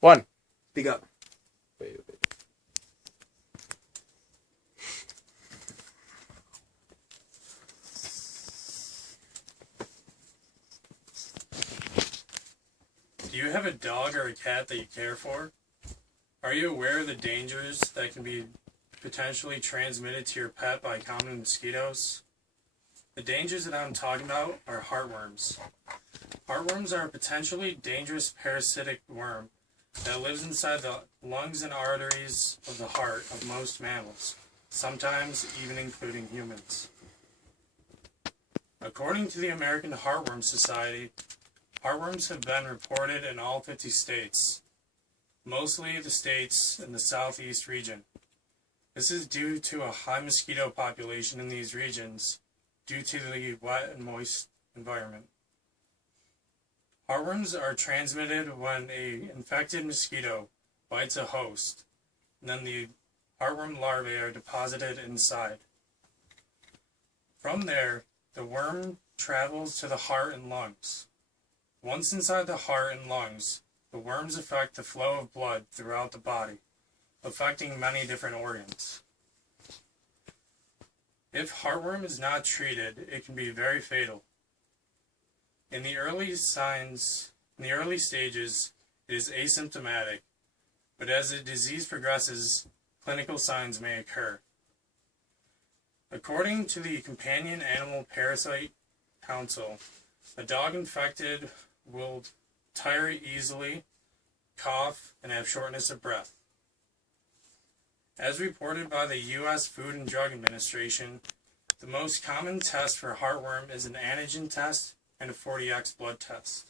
1. Speak up. Wait. Do you have a dog or a cat that you care for? Are you aware of the dangers that can be potentially transmitted to your pet by common mosquitoes? The dangers that I'm talking about are heartworms. Heartworms are a potentially dangerous parasitic worm that lives inside the lungs and arteries of the heart of most mammals, sometimes even including humans. According to the American Heartworm Society, heartworms have been reported in all 50 states, mostly the states in the southeast region. This is due to a high mosquito population in these regions due to the wet and moist environment. Heartworms are transmitted when an infected mosquito bites a host, and then the heartworm larvae are deposited inside. From there, the worm travels to the heart and lungs. Once inside the heart and lungs, the worms affect the flow of blood throughout the body, affecting many different organs. If heartworm is not treated, it can be very fatal. In the early stages, it is asymptomatic, but as the disease progresses, clinical signs may occur. According to the Companion Animal Parasite Council, a dog infected will tire easily, cough, and have shortness of breath. As reported by the U.S. Food and Drug Administration, the most common test for heartworm is an antigen test and a 40X blood test.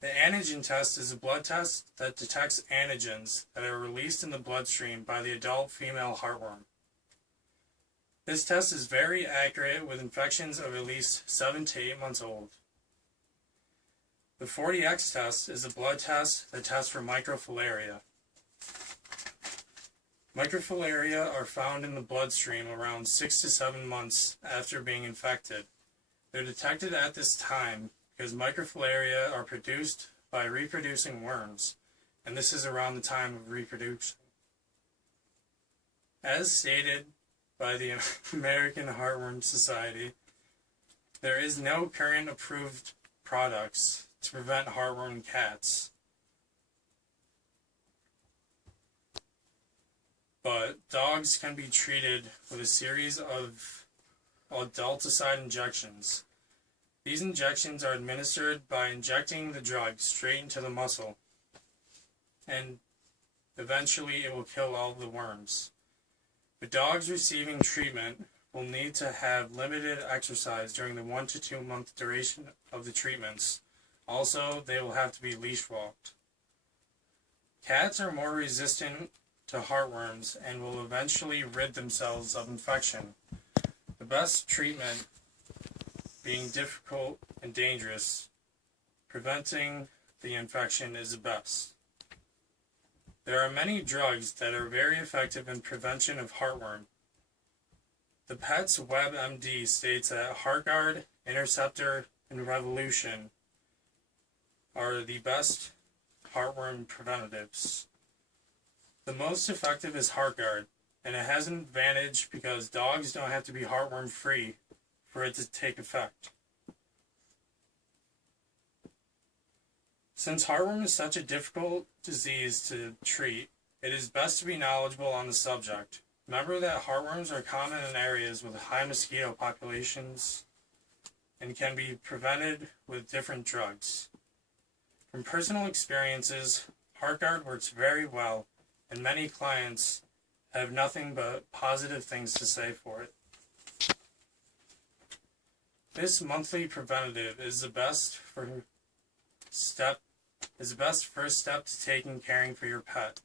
The antigen test is a blood test that detects antigens that are released in the bloodstream by the adult female heartworm. This test is very accurate with infections of at least 7 to 8 months old. The 40X test is a blood test that tests for microfilaria. Microfilaria are found in the bloodstream around 6 to 7 months after being infected. They're detected at this time because microfilaria are produced by reproducing worms, and this is around the time of reproduction. As stated by the American Heartworm Society, there is no current approved products to prevent heartworm in cats. But dogs can be treated with a series of adulticide injections. These injections are administered by injecting the drug straight into the muscle, and eventually it will kill all the worms. The dogs receiving treatment will need to have limited exercise during the 1 to 2 month duration of the treatments. Also, they will have to be leash walked. Cats are more resistant to heartworms and will eventually rid themselves of infection. The best treatment being difficult and dangerous, preventing the infection is the best. There are many drugs that are very effective in prevention of heartworm. The Pet's WebMD states that HeartGuard, Interceptor, and Revolution are the best heartworm preventatives. The most effective is HeartGuard, and it has an advantage because dogs don't have to be heartworm free for it to take effect. Since heartworm is such a difficult disease to treat, it is best to be knowledgeable on the subject. Remember that heartworms are common in areas with high mosquito populations and can be prevented with different drugs. From personal experiences, HeartGuard works very well, and many clients have nothing but positive things to say for it. This monthly preventative is the best first step to taking caring for your pet.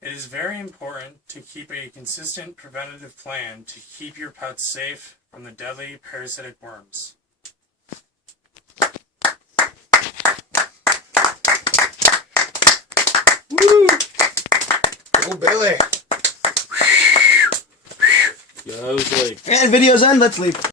It is very important to keep a consistent preventative plan to keep your pet safe from the deadly parasitic worms. Woo! Go Billy! Yeah, I was like... And video's end, let's leave.